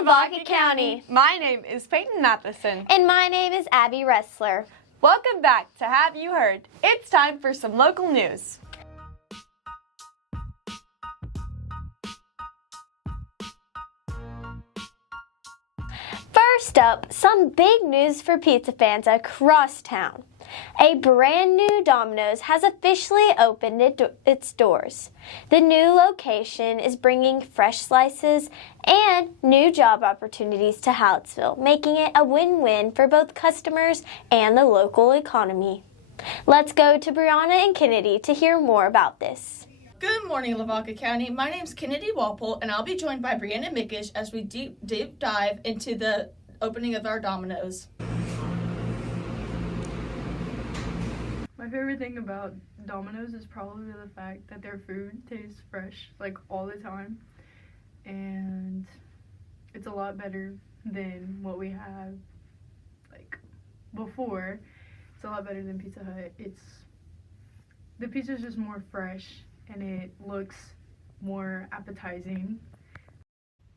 Lavaca County. My name is Peyton Matheson. And my name is Abby Wrestler. Welcome back to Have You Heard? It's time for some local news. First up, some big news for pizza fans across town. A brand new Domino's has officially opened its doors. The new location is bringing fresh slices and new job opportunities to Hallettsville, making it a win-win for both customers and the local economy. Let's go to Brianna and Kennedy to hear more about this. Good morning, Lavaca County. My name is Kennedy Walpole, and I'll be joined by Brianna Mickish as we deep dive into the opening of our Domino's. My favorite thing about Domino's is probably the fact that their food tastes fresh, like, all the time. And it's a lot better than what we have, like, before. It's a lot better than Pizza Hut. The pizza's just more fresh, and it looks more appetizing.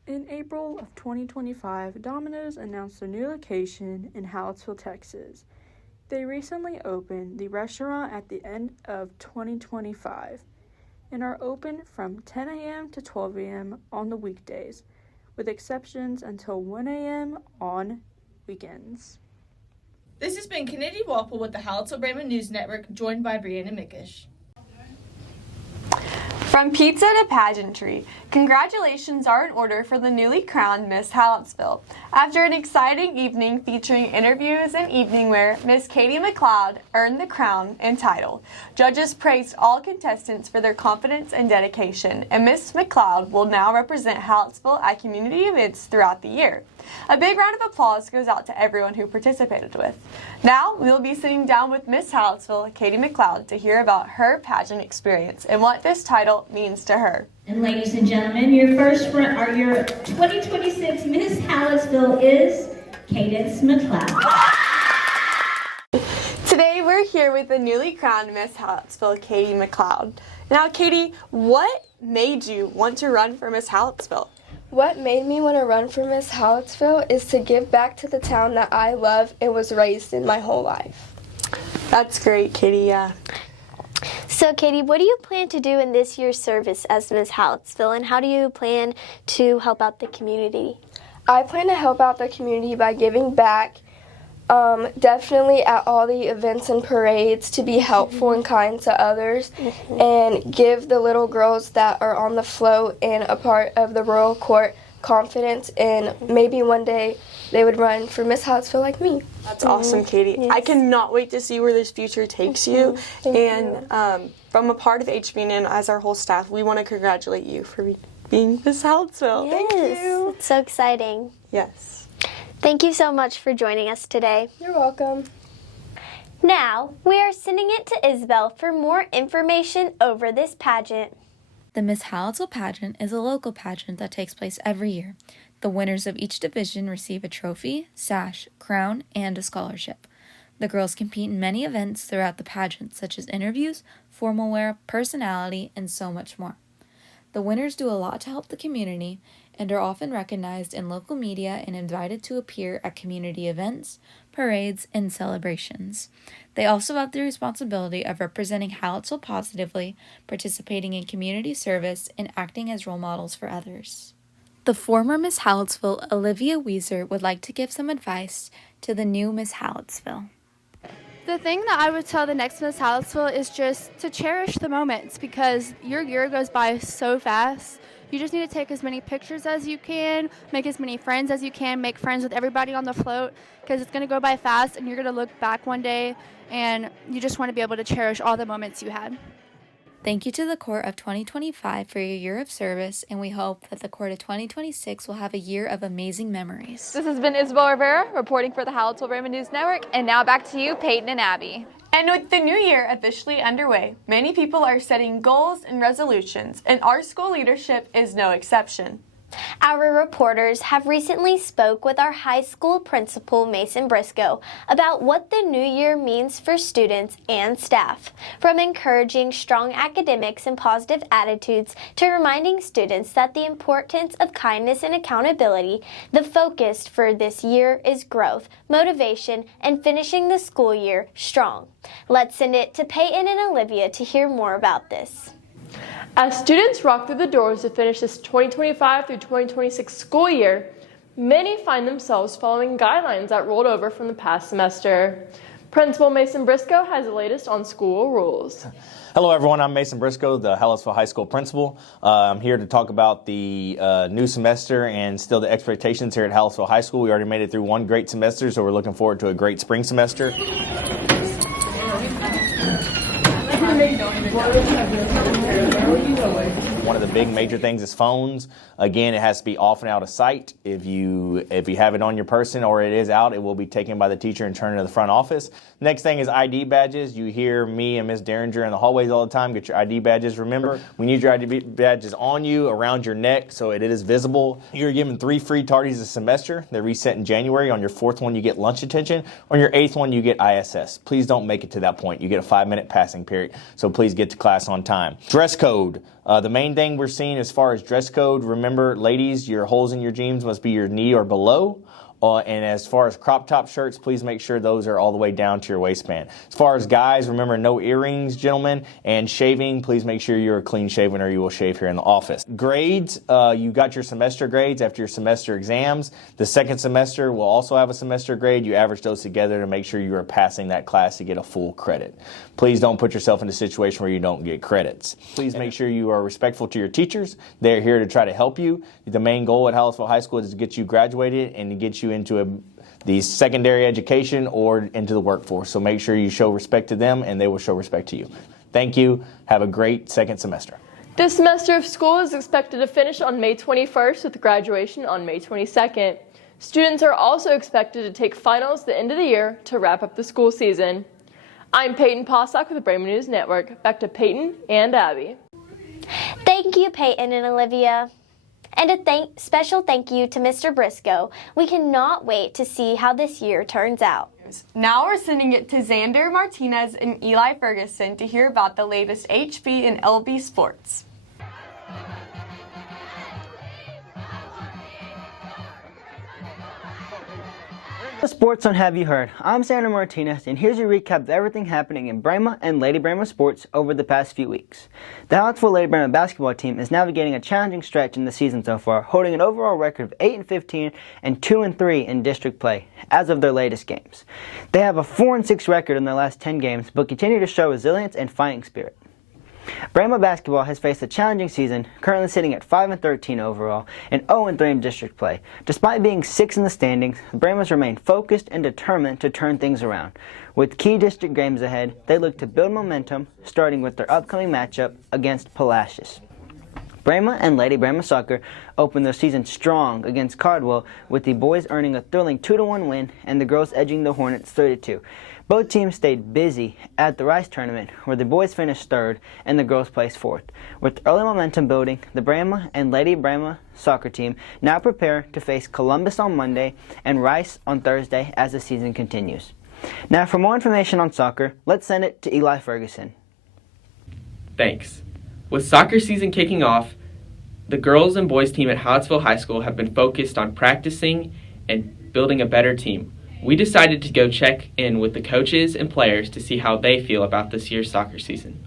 In April of 2025, Domino's announced a new location in Hallettsville, Texas. They recently opened the restaurant at the end of 2025 and are open from 10 a.m. to 12 a.m. on the weekdays, with exceptions until 1 a.m. on weekends. This has been Kennedy Walpole with the Hallettsville-Brayman News Network, joined by Brianna Mickish. From pizza to pageantry, congratulations are in order for the newly crowned Miss Hallettsville. After an exciting evening featuring interviews and evening wear, Miss Katie McLeod earned the crown and title. Judges praised all contestants for their confidence and dedication, and Miss McLeod will now represent Hallettsville at community events throughout the year. A big round of applause goes out to everyone who participated with. Now, we will be sitting down with Miss Hallettsville, Katie McLeod, to hear about her pageant experience and what this title means to her. And ladies and gentlemen, your 2026 Miss Hallettsville is Cadence McLeod. Today, we're here with the newly crowned Miss Hallettsville, Katie McLeod. Now, Katie, what made you want to run for Miss Hallettsville? What made me want to run for Miss Hallettsville is to give back to the town that I love and was raised in my whole life. That's great, Katie, yeah. So, Katie, what do you plan to do in this year's service as Miss Hallettsville, and how do you plan to help out the community? I plan to help out the community by giving back, definitely at all the events and parades, to be helpful and kind to others, and give the little girls that are on the float and a part of the Royal Court confidence, and maybe one day they would run for Miss Hallettsville like me. That's awesome, Katie. Yes. I cannot wait to see where this future takes you. Thank and from a part of HBN as our whole staff, we want to congratulate you for being Miss Hallettsville. Yes, Thank you. it's so exciting. Yes. Thank you so much for joining us today. You're welcome. Now, we are sending it to Isabel for more information over this pageant. The Miss Hallettsville pageant is a local pageant that takes place every year. The winners of each division receive a trophy, sash, crown, and a scholarship. The girls compete in many events throughout the pageant, such as interviews, formal wear, personality, and so much more. The winners do a lot to help the community and are often recognized in local media and invited to appear at community events, parades, and celebrations. They also have the responsibility of representing Hallettsville positively, participating in community service, and acting as role models for others. The former Miss Hallettsville, Olivia Weiser, would like to give some advice to the new Miss Hallettsville. The thing that I would tell the next Miss Hallettsville is just to cherish the moments, because your year goes by so fast. You just need to take as many pictures as you can, make as many friends as you can, make friends with everybody on the float, because it's going to go by fast and you're going to look back one day and you just want to be able to cherish all the moments you had. Thank you to the Court of 2025 for your year of service, and we hope that the Court of 2026 will have a year of amazing memories. This has been Isabel Rivera reporting for the Hallettsville-Brayman News Network, and now back to you, Peyton and Abby. And with the new year officially underway, many people are setting goals and resolutions, and our school leadership is no exception. Our reporters have recently spoke with our high school principal, Mason Briscoe, about what the new year means for students and staff, from encouraging strong academics and positive attitudes to reminding students that the importance of kindness and accountability. The focus for this year is growth, motivation, and finishing the school year strong. Let's send it to Peyton and Olivia to hear more about this. As students walk through the doors to finish this 2025 through 2026 school year, many find themselves following guidelines that rolled over from the past semester. Principal Mason Briscoe has the latest on school rules. Hello everyone, I'm Mason Briscoe, the Hallettsville High School principal. I'm here to talk about the new semester and still the expectations here at Hallettsville High School. We already made it through one great semester, so we're looking forward to a great spring semester. One of the big major things is phones. Again, it has to be off and out of sight. If you have it on your person or it is out, it will be taken by the teacher and turned to the front office. Next thing is ID badges. You hear me and Ms. Derringer in the hallways all the time. Get your ID badges. Remember, we need your ID badges on you, around your neck, so it is visible. You're given 3 free tardies a semester. They're reset in January. On your 4th one, you get lunch attention. On your 8th one, you get ISS. Please don't make it to that point. You get a 5-minute passing period, so please get to class on time. Dress code. The main thing we're seeing as far as dress code, remember, ladies, your holes in your jeans must be your knee or below. And as far as crop top shirts, please make sure those are all the way down to your waistband. As far as guys, remember no earrings, gentlemen, and shaving, please make sure you're clean shaven or you will shave here in the office. Grades, you got your semester grades after your semester exams. The second semester will also have a semester grade. You average those together to make sure you are passing that class to get a full credit. Please don't put yourself in a situation where you don't get credits. Please make sure you are respectful to your teachers. They're here to try to help you. The main goal at Hallettsville High School is to get you graduated and to get you into the secondary education or into the workforce. So make sure you show respect to them and they will show respect to you. Thank you. Have a great second semester. This semester of school is expected to finish on May 21st with graduation on May 22nd. Students are also expected to take finals at the end of the year to wrap up the school season. I'm Peyton Possock with the Bremen News Network. Back to Peyton and Abby. Thank you, Peyton and Olivia. And a special thank you to Mr. Briscoe. We cannot wait to see how this year turns out. Now we're sending it to Xander Martinez and Eli Ferguson to hear about the latest HB and LB sports. Sports on Have You Heard? I'm Xander Martinez, and here's your recap of everything happening in Brema and Lady Brema sports over the past few weeks. The Hallettsville Lady Brema basketball team is navigating a challenging stretch in the season so far, holding an overall record of 8-15 and 2-3 in district play as of their latest games. They have a 4-6 record in their last 10 games, but continue to show resilience and fighting spirit. Brema basketball has faced a challenging season, currently sitting at 5-13 overall and 0-3 in district play. Despite being 6th in the standings, the Bremas remain focused and determined to turn things around. With key district games ahead, they look to build momentum, starting with their upcoming matchup against Palacios. Brema and Lady Brema Soccer opened their season strong against Cardwell, with the boys earning a thrilling 2-1 win and the girls edging the Hornets 3-2. Both teams stayed busy at the Rice tournament, where the boys finished 3rd and the girls placed 4th. With early momentum building, the Brema and Lady Brema soccer team now prepare to face Columbus on Monday and Rice on Thursday as the season continues. Now for more information on soccer, let's send it to Eli Ferguson. Thanks. With soccer season kicking off, the girls and boys team at Hallettsville High School have been focused on practicing and building a better team. We decided to go check in with the coaches and players to see how they feel about this year's soccer season.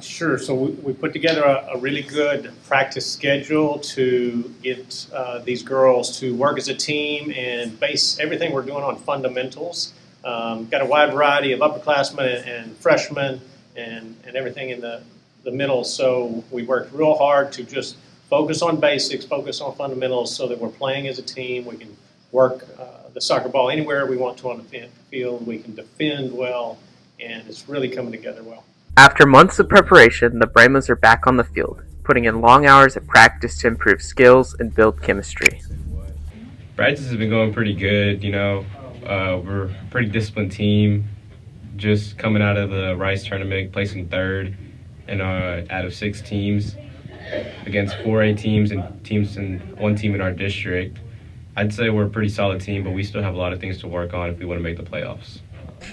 Sure. So we put together a really good practice schedule to get these girls to work as a team and base everything we're doing on fundamentals. Got a wide variety of upperclassmen and freshmen and everything in the middle. So we worked real hard to just focus on basics, focus on fundamentals so that we're playing as a team. We can work the soccer ball anywhere we want to on the field. We can defend well, and it's really coming together well. After months of preparation, the Bremas are back on the field, putting in long hours of practice to improve skills and build chemistry. Practice has been going pretty good, we're a pretty disciplined team, just coming out of the Rice tournament, placing 3rd and out of 6 teams. against 4A teams and one team in our district. I'd say we're a pretty solid team, but we still have a lot of things to work on if we want to make the playoffs.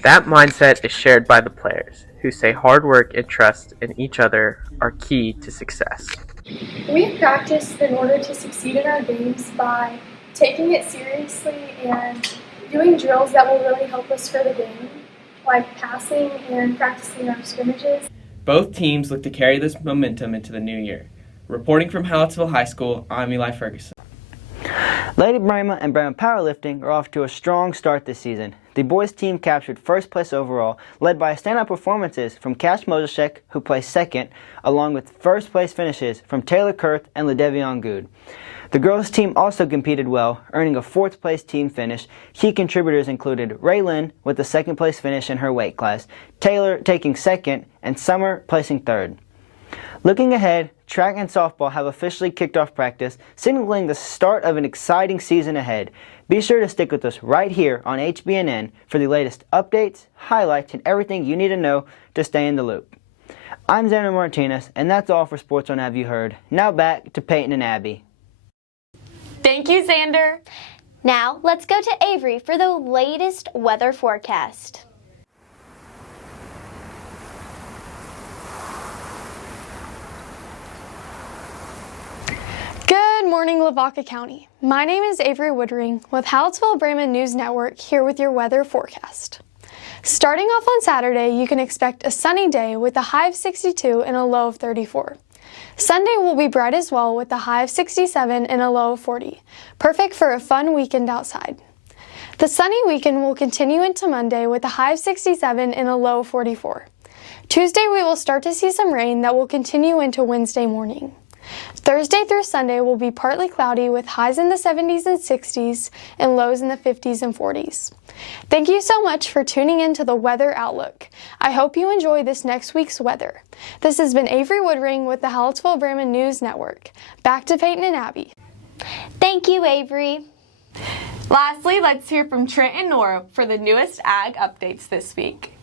That mindset is shared by the players, who say hard work and trust in each other are key to success. We've practiced in order to succeed in our games by taking it seriously and doing drills that will really help us for the game, like passing and practicing our scrimmages. Both teams look to carry this momentum into the new year. Reporting from Hallettsville High School, I'm Eli Ferguson. Lady Brahma and Brahma Powerlifting are off to a strong start this season. The boys team captured first place overall, led by standout performances from Cash Mozeshek, who placed second, along with first place finishes from Taylor Kurth and LaDevion Good. The girls team also competed well, earning a fourth place team finish. Key contributors included Raylyn with the second place finish in her weight class, Taylor taking second, and Summer placing third. Looking ahead, track and softball have officially kicked off practice, signaling the start of an exciting season ahead. Be sure to stick with us right here on HBNN for the latest updates, highlights, and everything you need to know to stay in the loop. I'm Xander Martinez, and that's all for Sports on Have You Heard. Now back to Peyton and Abby. Thank you, Xander. Now, let's go to Avery for the latest weather forecast. Good morning, Lavaca County. My name is Avery Woodring with Hallettsville Brahma News Network here with your weather forecast. Starting off on Saturday, you can expect a sunny day with a high of 62 and a low of 34. Sunday will be bright as well with a high of 67 and a low of 40, perfect for a fun weekend outside. The sunny weekend will continue into Monday with a high of 67 and a low of 44. Tuesday we will start to see some rain that will continue into Wednesday morning. Thursday through Sunday will be partly cloudy with highs in the 70s and 60s and lows in the 50s and 40s. Thank you so much for tuning in to the Weather Outlook. I hope you enjoy this next week's weather. This has been Avery Woodring with the Hallettsville Brahma News Network. Back to Peyton and Abby. Thank you, Avery. Lastly, let's hear from Trent and Nora for the newest ag updates this week.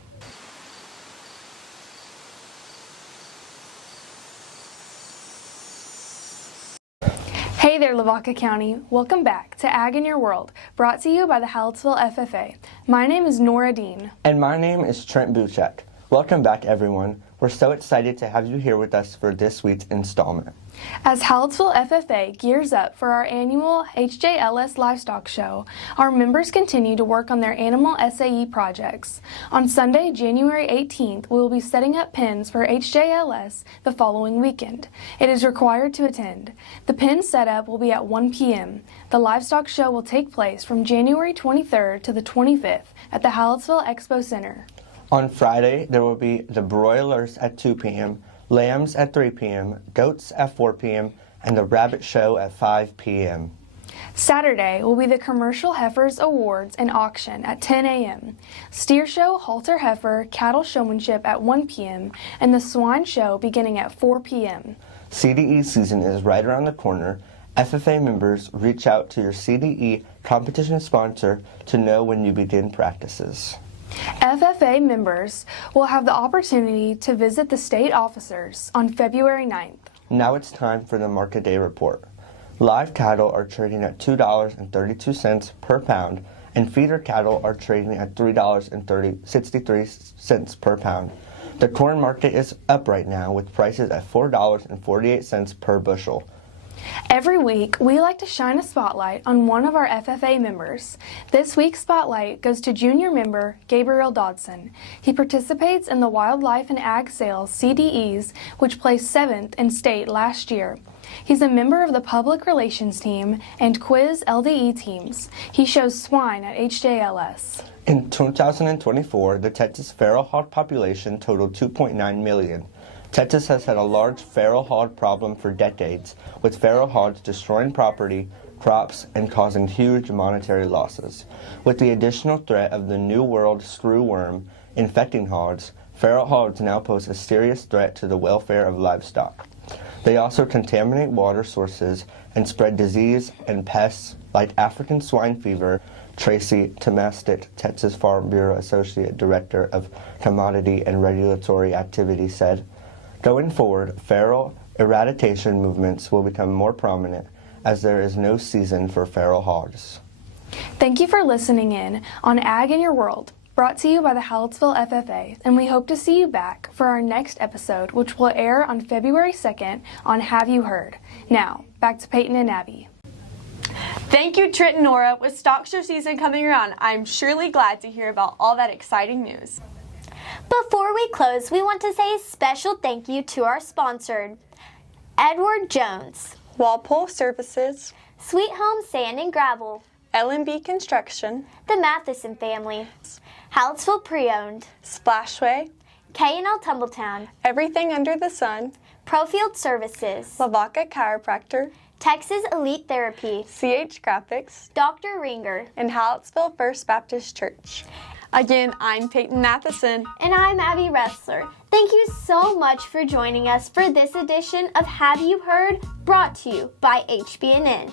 Hey there, Lavaca County. Welcome back to Ag in Your World, brought to you by the Hallettsville FFA. My name is Nora Dean. And my name is Trent Buchek. Welcome back, everyone. We're so excited to have you here with us for this week's installment. As Hallettsville FFA gears up for our annual HJLS Livestock Show, our members continue to work on their animal SAE projects. On Sunday, January 18th, we will be setting up pens for HJLS the following weekend. It is required to attend. The pen setup will be at 1 p.m. The Livestock Show will take place from January 23rd to the 25th at the Hallettsville Expo Center. On Friday, there will be the broilers at 2 p.m., lambs at 3 p.m., goats at 4 p.m., and the rabbit show at 5 p.m. Saturday will be the Commercial Heifers Awards and Auction at 10 a.m., Steer Show, Halter Heifer, Cattle Showmanship at 1 p.m., and the Swine Show beginning at 4 p.m. CDE season is right around the corner. FFA members, reach out to your CDE competition sponsor to know when you begin practices. FFA members will have the opportunity to visit the state officers on February 9th. Now it's time for the Market Day Report. Live cattle are trading at $2.32 per pound, and feeder cattle are trading at $3.63 per pound. The corn market is up right now with prices at $4.48 per bushel. Every week, we like to shine a spotlight on one of our FFA members. This week's spotlight goes to junior member Gabriel Dodson. He participates in the Wildlife and Ag Sales CDEs, which placed 7th in state last year. He's a member of the Public Relations team and Quiz LDE teams. He shows swine at HJLS. In 2024, the Texas feral hog population totaled 2.9 million. Texas has had a large feral hog problem for decades, with feral hogs destroying property, crops, and causing huge monetary losses. With the additional threat of the New World screwworm infecting hogs, feral hogs now pose a serious threat to the welfare of livestock. They also contaminate water sources and spread disease and pests like African swine fever, Tracy Tomastit, Texas Farm Bureau Associate Director of Commodity and Regulatory Activity, said. Going forward, feral Eradication movements will become more prominent as there is no season for feral hogs. Thank you for listening in on Ag in Your World, brought to you by the Hallettsville FFA, and we hope to see you back for our next episode, which will air on February 2nd on Have You Heard? Now, back to Peyton and Abby. Thank you, Trent and Nora. With stock show season coming around, I'm surely glad to hear about all that exciting news. Before we close, we want to say a special thank you to our sponsor, Edward Jones, Walpole Services, Sweet Home Sand and Gravel, L&B Construction, the Matheson family, Hallettsville Pre-Owned, Splashway, K&L Tumbletown, Everything Under the Sun, Profield Services, Lavaca Chiropractor, Texas Elite Therapy, CH Graphics, Dr. Ringer, and Hallettsville First Baptist Church. Again, I'm Peyton Matheson. And I'm Abby Ressler. Thank you so much for joining us for this edition of Have You Heard? Brought to you by HBNN.